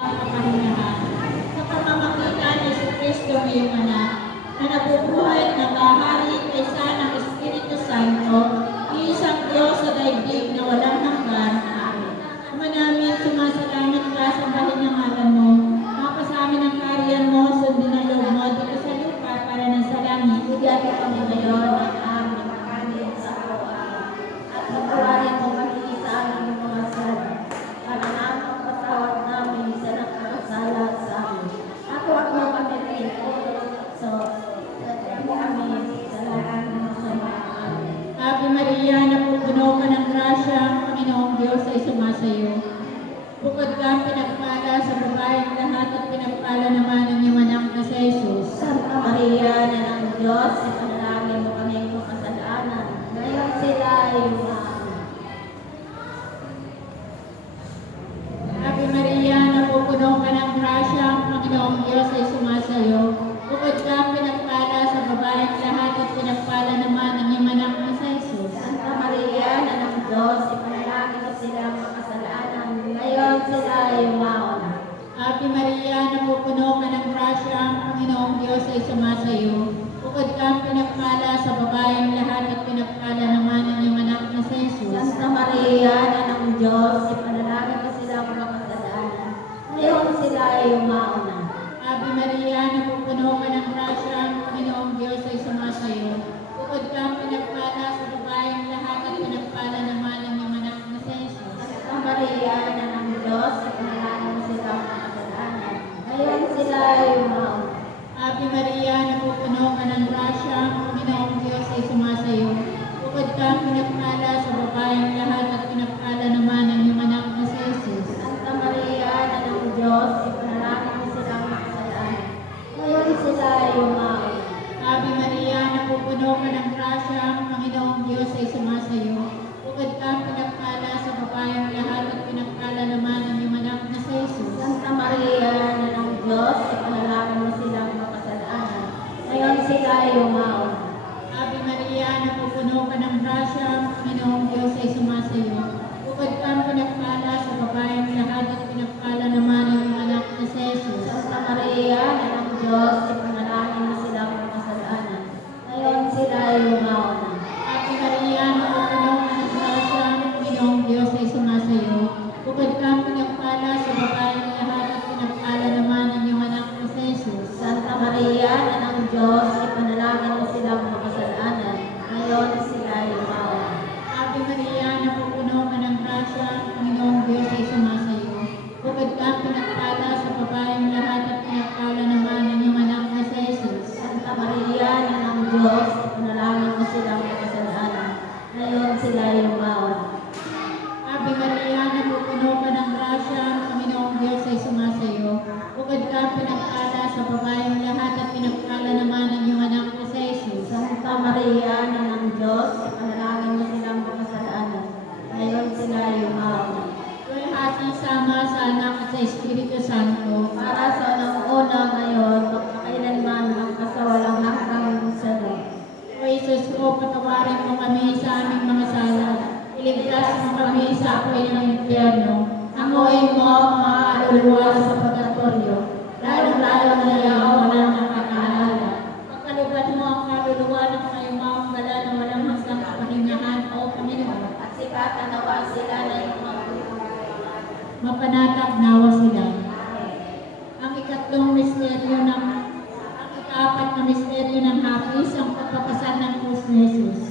kapahingahan. Sa pamamagitan ni Kristo ngayong anak, na nabubuhay na bahari kaysa ng Espiritu Santo, iisang Diyos sa daigdig na walang hanggan. Amen. Ama namin, sumasalangit ka, sambahin ang ngalan mo. Mapasamin ang kariyan mo, sundin ang loob mo dito sa lupa para ng sa langit. Bigyan mo kami ngayon ng aming kanin sa araw-araw. At pagkawarin mo kami sa aming mga sala. Para namin patawad namin sa nagkakasala sa amin. At huwag mo kami rin so kami sa lahat ng masama. Amen. Ave Maria, napupuno ka ng grasya, ang Panginoong Diyos ay sumasayo. Bukod kang pinagpala sa babaeng lahat at pinagpala naman ang iyong anak na si Jesus. Santa Maria, na ng Diyos, ipanalangin mo kami ang kasalanan. Ngayon sila ay Ave Maria, napupuno ka ng grasya, ang Panginoong Diyos ay sumasayo. Bukod kang pinagpala sa babaeng lahat at pinagpala naman ang iyong anak na si Jesus. Santa Maria, na ng Diyos, ipanalangin mo sila ang makasalanan. Ngayon sila ay umaon. Ave Maria, napupuno ka ng grasya, ang Panginoong Diyos ay sumasayo. Bukod kang pinagpala sa babaeng lahat at pinagpala naman ang iyong anak na si Jesus. Santa Maria, na ng Diyos, ipanalangin mo sila ang makasalanan. Ngayon sila ay umaon. Ave Maria, napupuno ka ng grasya, ang Panginoong Diyos ay sumasayo. Bukod kang pinagpala sa babaeng lahat at pinagpala naman ang iyong anak na si Jesus. Santa Maria, na ng Diyos, ipanalangin mo sila ang makasalanan. Ngayon sila ay umaon. Ave Maria, napupuno ka ng grasya, ang Panginoong Diyos ay sumasayo. Bukod kang pinagpala sa babaeng lahat at pinagpala naman ang iyong anak na si Jesus. Santa Maria, na ng Diyos, ipanalangin mo sila ang makasalanan. Ngayon sila ay umaon. Ave Maria, napupuno ka ng grasya, ang Panginoong Diyos ay sumasayo. Bukod kang pinagpala sa babaeng lahat at pinagpala naman ang iyong anak na si Jesus. Santa Maria, na ng Diyos, ipanalangin mo silang makasalanan. Ngayon sila ay umaon. Ave Maria, napupuno ka ng grasya, ang Panginoong Diyos ay sumasayo. Bukod kang pinagpala sa babaeng lahat at pinagpala naman ang iyong anak na si Jesus. Santa Maria, na ng Diyos, ipanalangin mo silang makasalanan. Ngayon sila ay umaon. Ave Maria, napupuno ka ng grasya, ang Panginoong Diyos ay sumasayo. Bukod kang pinagpala sa babaeng lahat at pinagpala naman ang iyong anak na si Jesus. Santa Maria, na ng Diyos, ipanalangin mo silang makasalanan. Ngayon sila ay umaon. Ave Maria, napupuno ka ng grasya, ang Panginoong Diyos ay sumasayo. Bukod kang pinagpala sa babaeng lahat at pinagpala naman ang iyong anak na si Jesus. Santa Maria, na ng Diyos, ipanalangin mo silang makasalanan. Ngayon sila ay umaon. Ave Maria, napupuno ka ng grasya, ang Panginoong Diyos ay sumasayo. Bukod kang pinagpala sa babaeng lahat at pinagpala naman ang iyong anak na si Jesus. Santa Maria, na ng Diyos, ipanalangin mo silang makasalanan. Ngayon sila ay umaon. Hati sama sa anak at sa Espiritu Santo, para sa unang-una ngayon, magpakailanman ang kasawalang hanggang sa Diyos. O Jesus ko, patawarin mo kami sa aming mga sala. Iligtas mo kami sa apoy ng impyerno. Hanguin mo ang mga kaluluwa sa purgatorio, lalong-lalo na yaong walang nakakaalala. Pagkalubat mo ang kaluluwa ng mayong maunggala na walang hanggang kapahingahan, O Panginoon. At sikatan nawa sila na iyong mapanatag nawa sila. Ang ikaapat na misteryo ng hapis, ang pagpapasan ng krus ni Jesus.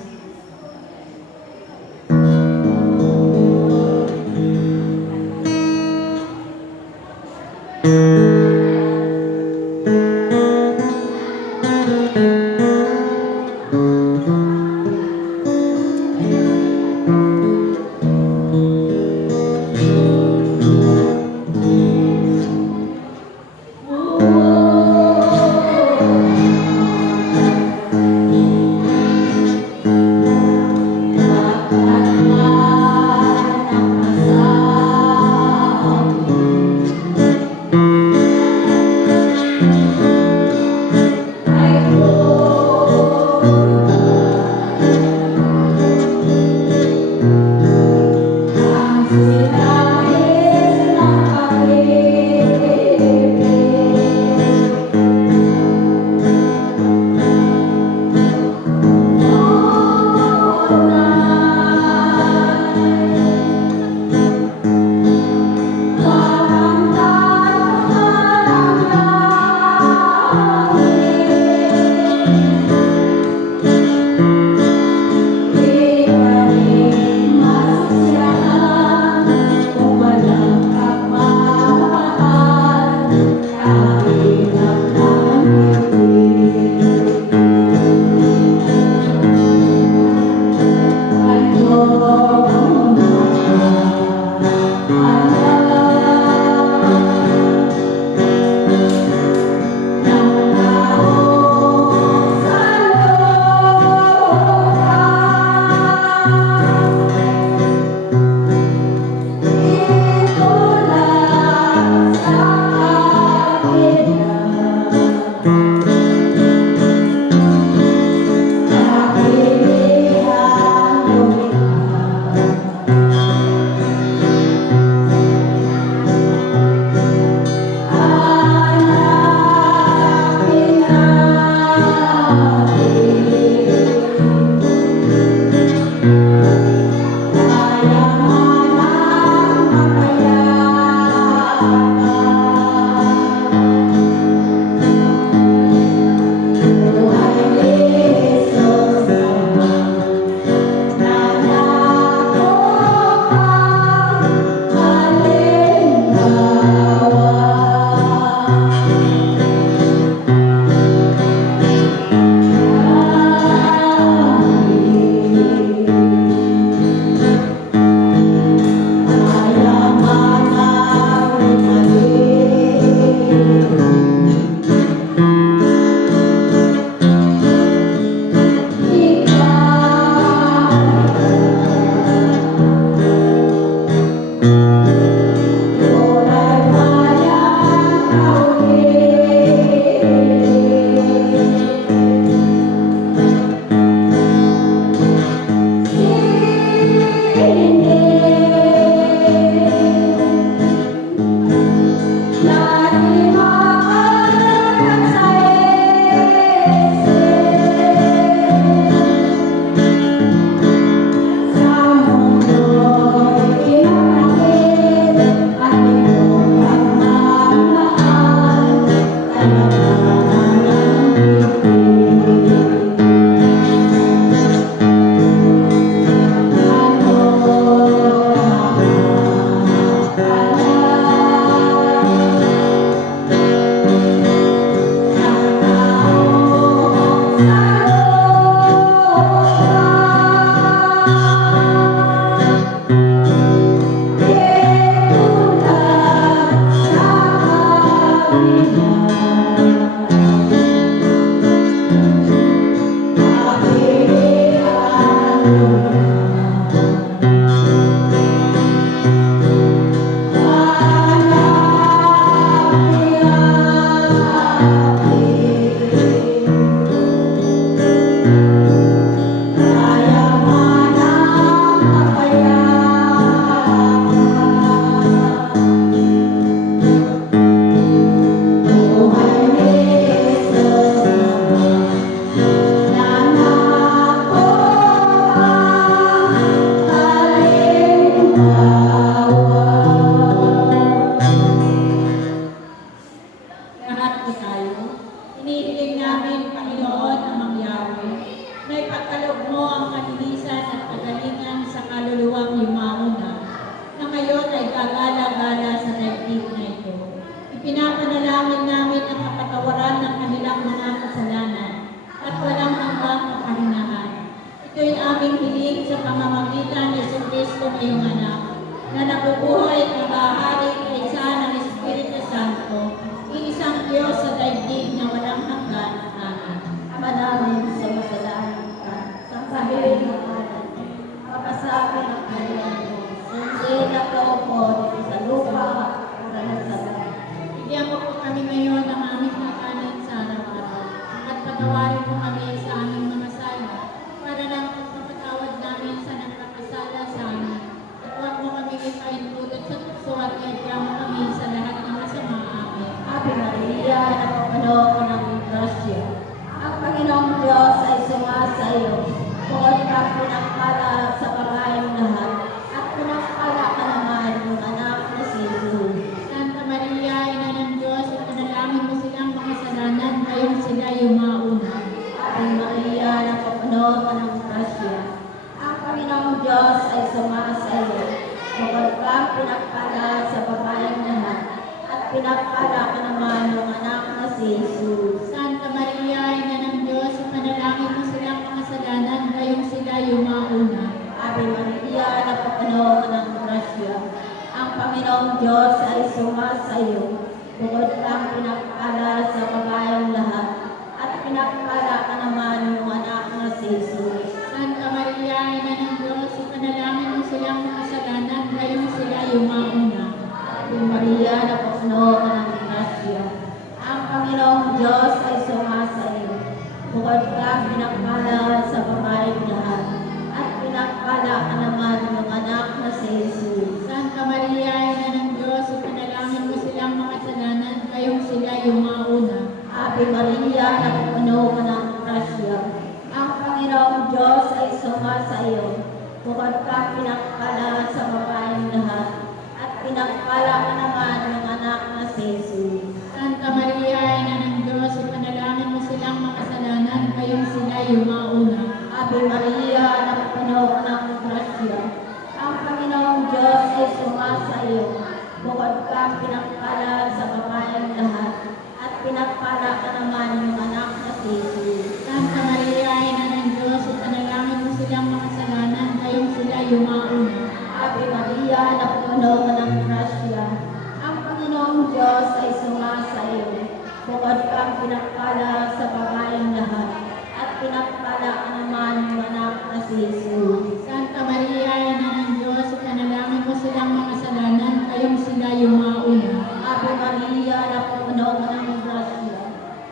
Bigyan mo po kami ngayon ng aming kakanin sa araw-araw. At patawarin mo kami sa aming mga sala para lang pagpapatawad namin sa nagkakasala sa amin. At huwag mo kami ipaintulot sa tukso at iadya mo kami sa lahat ng masama. Amen. Ave Maria, napupuno ka ng grasya. Ang Panginoong Diyos ay sumasa iyo. Bukod ka pinagpala sa babaeng lahat, at pinagpala ka naman ng anak na si Jesus. Santa Maria, Ina ng Diyos, ipanalangin mo silang makasalanan, ngayong sila yung mauna. Ave Maria, napupuno ka ng grasya. Ang Panginoong Diyos ay sumasa iyo. Bukod ka pinagpala sa babaeng lahat, at pinagpala ka naman ng anak na si Jesus. Santa Maria, Ina ng Diyos, ipanalangin mo silang makasalanan, ngayong sila yung mauna. Ave Maria, napupuno ka ng grasya. Ang Panginoong Diyos ay sumasa iyo. Bukod kang pinagpala sa babaeng lahat, at pinagpala ka naman ng anak na si Jesus. Santa Maria, Ina ng Diyos, ipanalangin mo silang makasalanan, ngayong sila yung mauna. Ave Maria, napupuno ka ng grasya. Ang Panginoong Diyos ay sumasa iyo. Bukod kang pinagpala sa babaeng lahat, at pinagpala ka naman ng anak na si Jesus. Santa Maria, Ina ng Diyos, ipanalangin mo silang makasalanan, ngayong sila yung mauna. Ave Maria, napupuno ka ng grasya. Ang Panginoong Diyos ay sumasa iyo. Bukod kang pinagpala sa babaeng lahat, at pinagpala ka naman ng anak na si Jesus. Santa Maria, Ina ng Diyos, ipanalangin mo silang makasalanan, ngayong sila yung mauna. Ave Maria, napupuno ka ng grasya. Ang Panginoong Diyos ay sumasa iyo. Bukod kang pinagpala sa babaeng lahat, at pinagpala ka naman ng anak na si Jesus. Santa Maria, Ina ng Diyos, ipanalangin mo silang makasalanan, ngayong sila yung mauna. Ave Maria, napupuno ka ng grasya. Ang Panginoong Diyos ay sumasa iyo. Bukod kang pinagpala sa babaeng lahat, at pinagpala ka naman ng anak na si Jesus. Santa Maria, Ina ng Diyos, ipanalangin mo silang makasalanan, ngayong sila yung mauna. Ave Maria, napupuno ka ng grasya.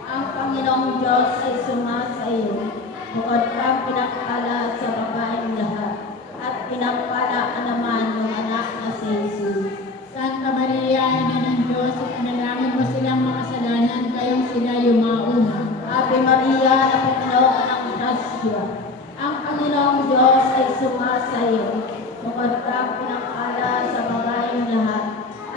Ang Panginoong Diyos ay sumasa iyo. Bukod kang pinagpala sa babaeng lahat, at pinagpala ka naman ng anak na si Jesus. Santa Maria, Ina ng Diyos, ipanalangin mo silang makasalanan, ngayong sila yung mauna. Ave Maria, napupuno ka ng grasya. Ang Panginoong Diyos ay sumasa iyo. Bukod kang pinagpala sa babaeng lahat,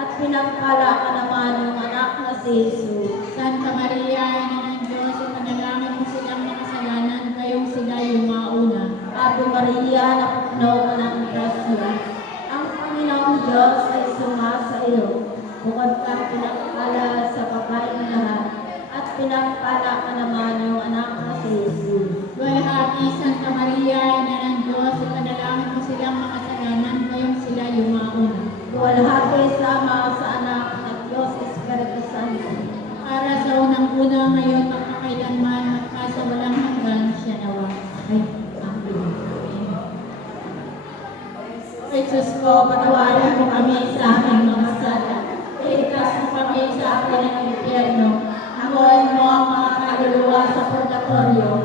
at pinagpala ka naman ng anak na si Jesus. Santa Maria, Ina ng Diyos, ipanalangin mo silang makasalanan, ngayong sila yung mauna. Ave Maria, napupuno ka ng grasya. Ang Panginoong Diyos ay sumasa iyo. Bukod kang pinagpala sa babaeng lahat, at pinagpala ka naman ng anak na si Jesus. Walhati, Santa Maria, Ina ng Diyos, ipanalangin mo silang makasalanan, ngayong sila yung mauna. Luwalhati sama sa anak at Diyos Espiritu Santo. Para sa unang-una, ngayon, magpakailanman, magkasawalang hanggan, siya nawa. Ay, amen. O Jesus ko, patawarin mo kami sa aming mga sala. Iligtas mo kami sa akin ng impyerno. Hamuin mo ang mga kaluluwa sa purgatorio